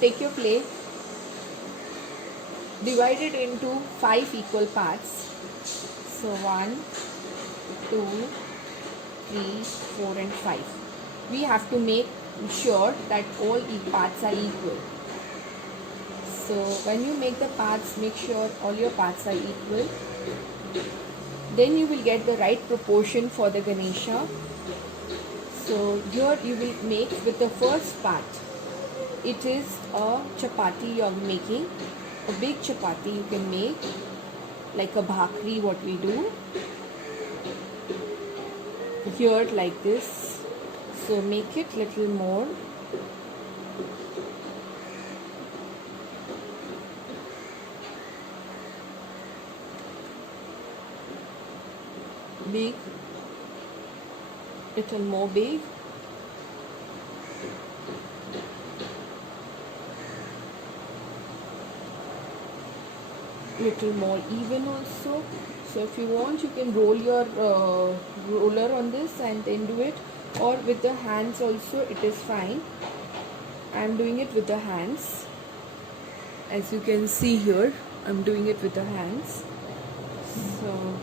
take your clay, divide it into 5 equal parts. So 1, 2, 3, 4 and 5. We have to make sure that all parts are equal. So when you make the parts, make sure all your parts are equal. Then you will get the right proportion for the Ganesha. So here you will make with the first part. It is a chapati you are making. A big chapati you can make, like a bhakri what we do. Here like this. So make it little more. Big, little more big. Little more even also. So if you want, you can roll your roller on this and then do it, or with the hands also it is fine. I am doing it with the hands. As you can see here, I am doing it with the hands. So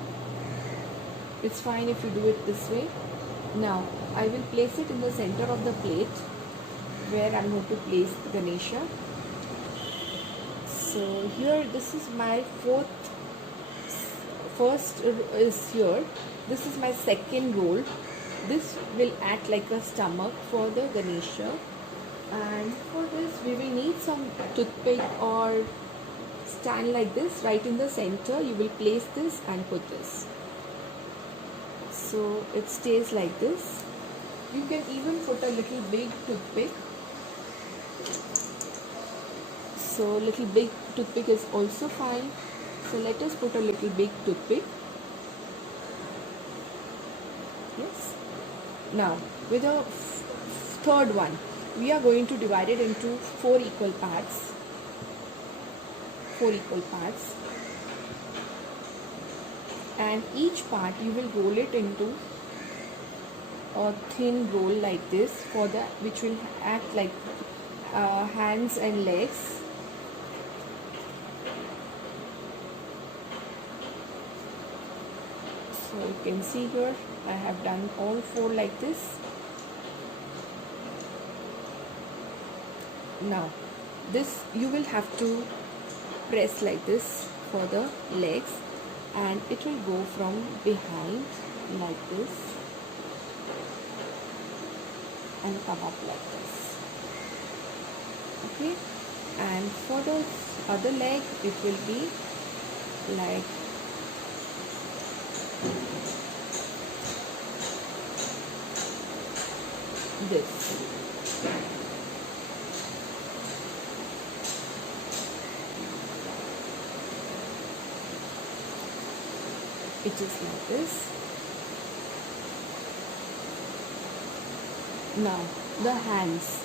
it's fine if you do it this way. Now I will place it in the center of the plate where I am going to place Ganesha. So here this is my first is here. This is my second roll. This will act like a stomach for the Ganesha, and for this we will need some toothpick or stand like this. Right in the center you will place this and put this. So it stays like this. You can even put a little big toothpick. So little big toothpick is also fine. So let us put a little big toothpick. Yes. Now with the third one, we are going to divide it into 4 equal parts. 4 equal parts. And each part you will roll it into a thin roll like this, for the which will act like hands and legs. So you can see here I have done all 4 like this. Now this you will have to press like this for the legs, and it will go from behind like this and come up like this. Okay, and for the other leg it will be like this. It is like this. Now the hands.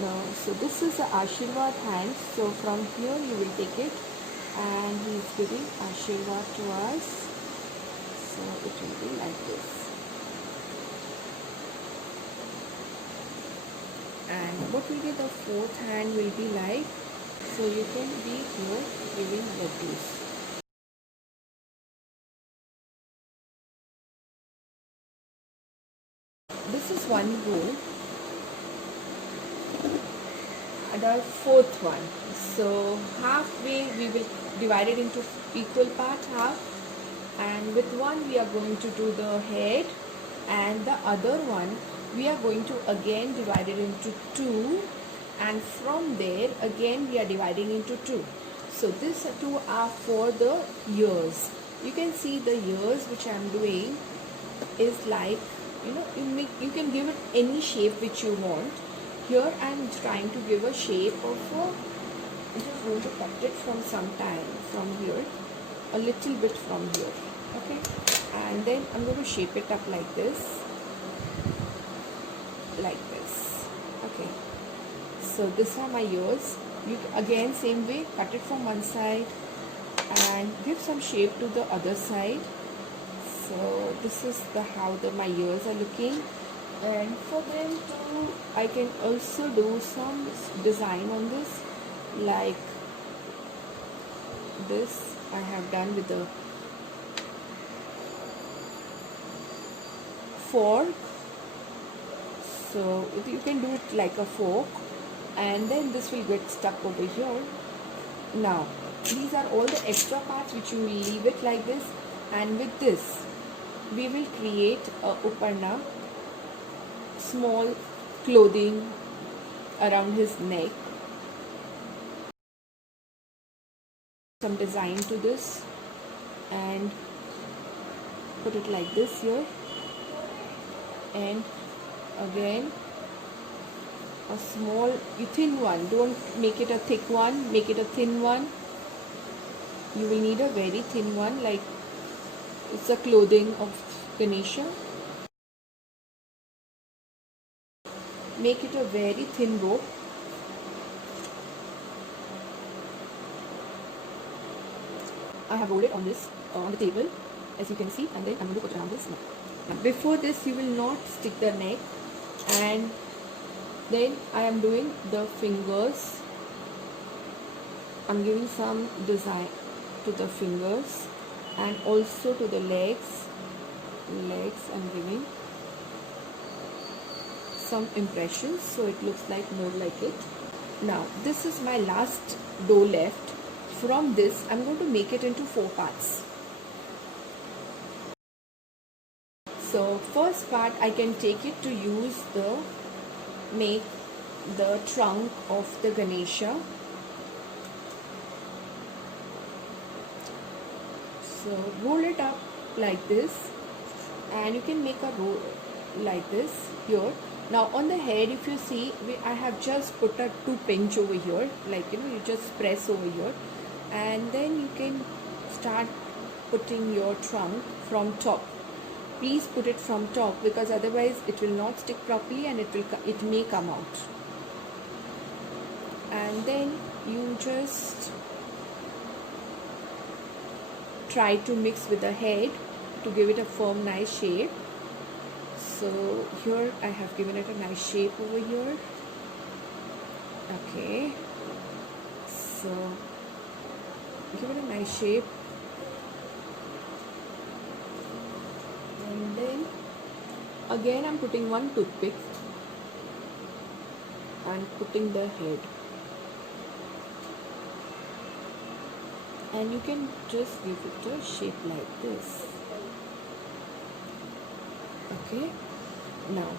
Now so this is the Ashirwad hands. So from here you will take it, and he is giving Ashirwad to us. So it will be like this. And what will be the fourth hand will be like? So you can be here giving laddus. This is one roll, and our fourth one. So halfway we will divide it into equal part, half, and with one we are going to do the head, and the other one we are going to again divide it into 2, and from there again we are dividing into 2. So these 2 are for the ears. You can see the ears which I am doing is like, you can give it any shape which you want. Here I am trying to give a shape of I'm just going to cut it from some time from here, a little bit from here. Okay, and then I'm going to shape it up like this. Like this. Okay, so these are my ears. You again same way, cut it from one side and give some shape to the other side. So this is how my ears are looking, and for them to I can also do some design on this. like this. I have done with the fork, so you can do it like a fork, and then this will get stuck over here. Now these are all the extra parts which you will leave it like this, and with this we will create a Upanna small clothing around his neck, some design to this, and put it like this here, and again a small thin one. Don't make it a thick one, make it a thin one. You will need a very thin one, like it's a clothing of Ganesha. Make it a very thin rope. I have rolled it on this on the table, as you can see, and then I'm going to put it on this neck. Now, before this, you will not stick the neck, and then I am doing the fingers. I'm giving some design to the fingers and also to the legs. I'm giving some impressions so it looks like more like it. Now this is my last dough left. From this I'm going to make it into 4 parts. So first part I can take it to make the trunk of the Ganesha. So roll it up like this, and you can make a roll like this here. Now on the head, if you see, I have just put a 2 pinch over here, like you just press over here, and then you can start putting your trunk from top. Please put it from top, because otherwise it will not stick properly and it may come out. And then you just try to mix with the head to give it a firm, nice shape. So here I have given it a nice shape over here. Okay, so give it a nice shape, and then again I'm putting one toothpick and putting the head, and you can just give it a shape like this. Okay, now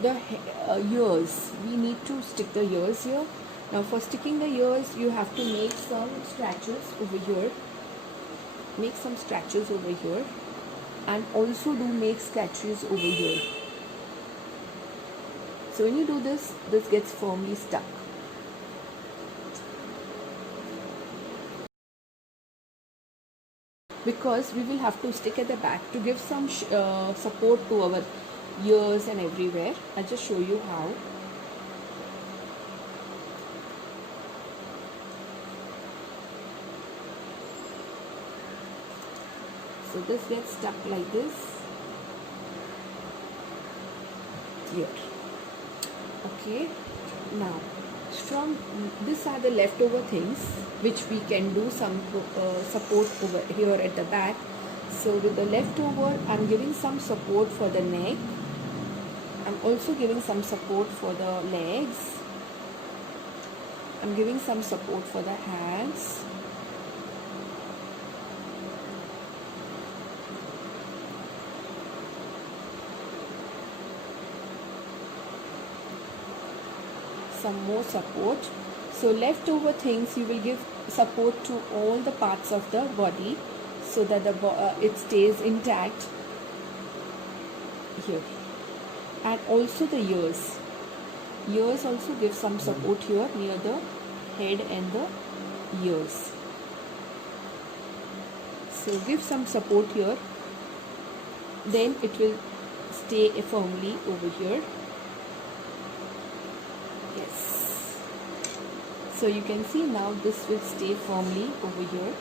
the ears, we need to stick the ears here. Now for sticking the ears, you have to make some scratches over here. Make some scratches over here, and also do make scratches over here. So when you do this, this gets firmly stuck. Because we will have to stick at the back to give some support to our ears and everywhere. I'll just show you how. So this gets stuck like this here. Okay, now from this are the leftover things which we can do some support over here at the back. So with the leftover, I'm giving some support for the neck. I'm also giving some support for the legs. I'm giving some support for the hands. Some more support. So leftover things, you will give support to all the parts of the body so that it stays intact here. And also the ears. Ears also give some support here near the head and the ears. So give some support here. Then it will stay firmly over here. Yes. So you can see now this will stay firmly over here.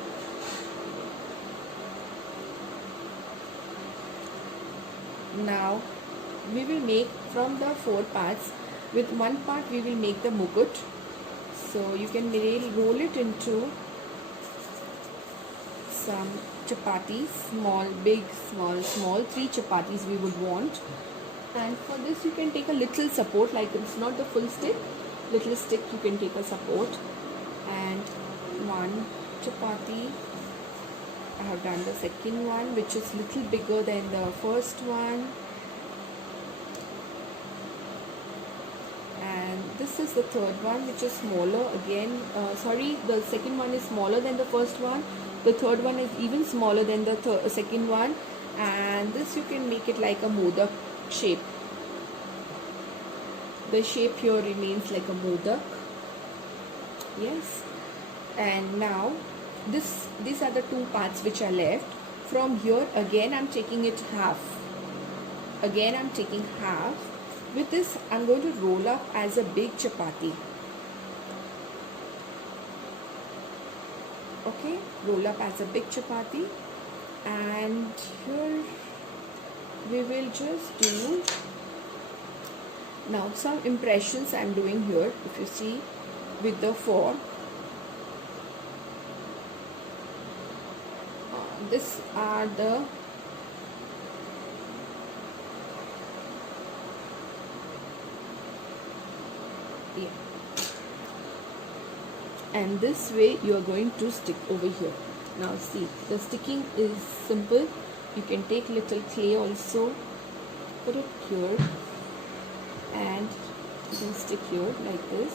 Now we will make from the 4 parts. With one part we will make the mukut. So you can roll it into some chapatis, small, big, small, 3 chapatis we would want. And for this you can take a little support, like it's not the full stick, little stick you can take a support. And 1 chapati, I have done the second one, which is little bigger than the first one. And this is the third one, which is smaller again. The second one is smaller than the first one. The third one is even smaller than the second one. And this you can make it like a modak shape. The shape here remains like a modak. Yes. And now these are the 2 parts which are left. From here again I'm taking it half. Again I'm taking half. With this I'm going to roll up as a big chapati. Okay, roll up as a big chapati. And here we will just do now some impressions I'm doing here. If you see with the fork, these are the and this way you are going to stick over here. Now see, the sticking is simple. You can take little clay also, put it here, and you can stick here like this.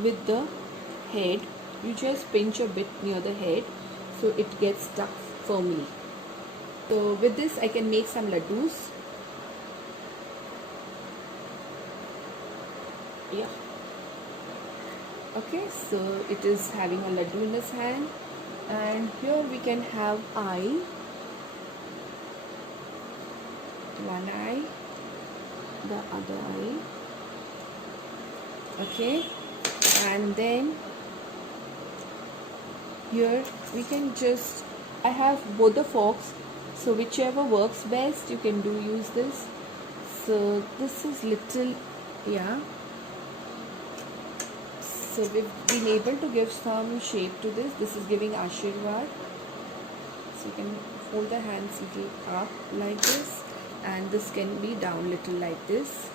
With the head, you just pinch a bit near the head so it gets stuck firmly. So with this I can make some laddus. Yeah. Okay, so it is having a laddu in his hand, and here we can have eye, one eye, the other eye. Okay, and then here we can just, I have both the forks, so whichever works best you can use this. So this is little, yeah. So we've been able to give some shape to this. This is giving Ashirwad. So you can fold the hands little up like this, and this can be down little like this.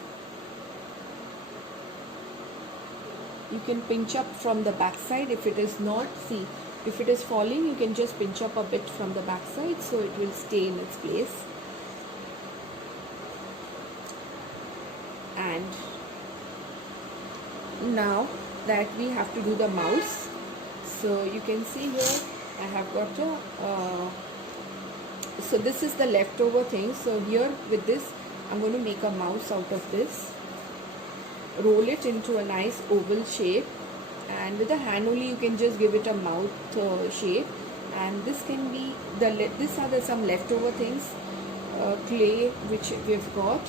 You can pinch up from the back side. If it is not, see, if it is falling, you can just pinch up a bit from the back side so it will stay in its place. And now that we have to do the mouse, so you can see here I have got a so this is the leftover thing. So here with this I'm going to make a mouse out of this, roll it into a nice oval shape, and with the hand only you can just give it a mouth shape. And this can be these are some leftover things, clay which we've got.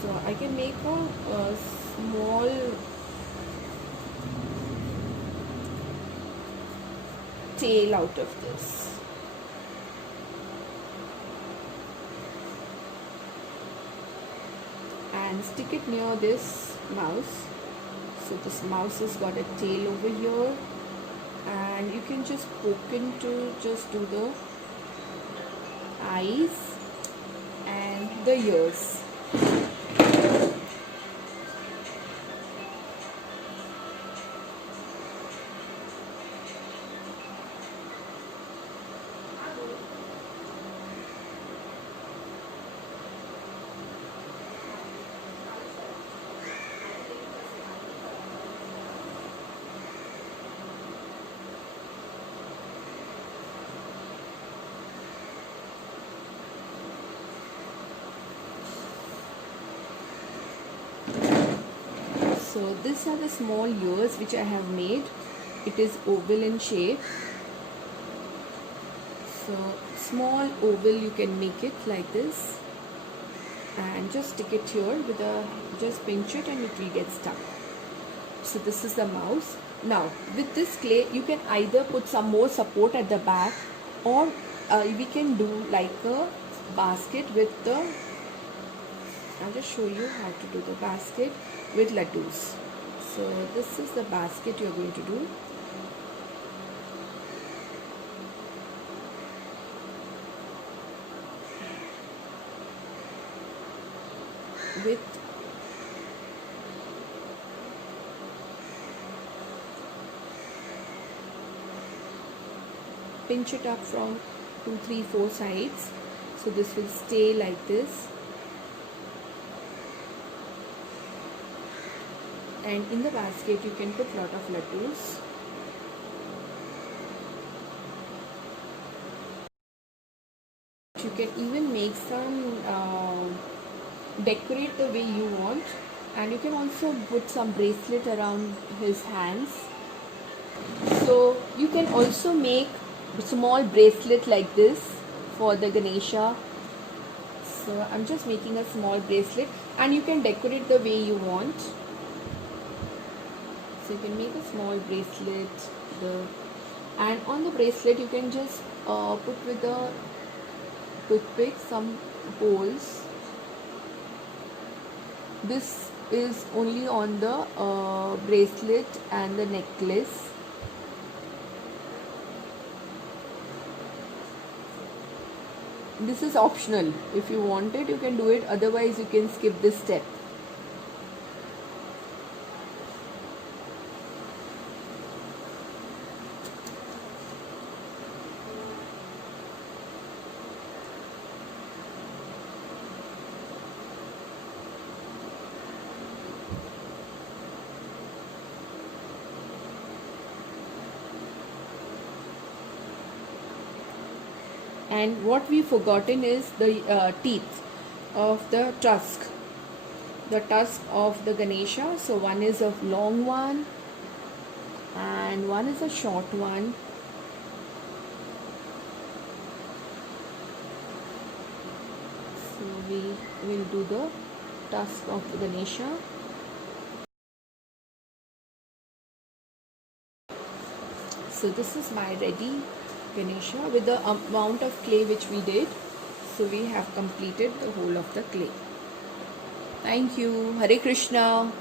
So I can make a small tail out of this. And stick it near this mouse. So this mouse has got a tail over here, and you can just poke into, just do the eyes and the ears. So these are the small ears which I have made. It is oval in shape. So small oval, you can make it like this, and just stick it here with a, just pinch it and it will get stuck. So this is the mouse. Now with this clay you can either put some more support at the back, or we can do like a basket with the, I'll just show you how to do the basket with laddus. So this is the basket you're going to do. With pinch it up from 2, 3, 4 sides, so this will stay like this. And in the basket you can put lot of laddus. You can even make some decorate the way you want, and you can also put some bracelet around his hands. So you can also make small bracelet like this for the Ganesha. So I'm just making a small bracelet, and you can decorate the way you want. So you can make a small bracelet, and on the bracelet you can just put with a toothpick some holes. This is only on the bracelet and the necklace. This is optional. If you want it, you can do it. Otherwise, you can skip this step. And what we forgotten is the teeth of the tusk of the Ganesha. So one is a long one and one is a short one. So we will do the tusk of the Ganesha. So this is my ready Ganesha with the amount of clay which we did. So we have completed the whole of the clay. Thank you. Hare Krishna.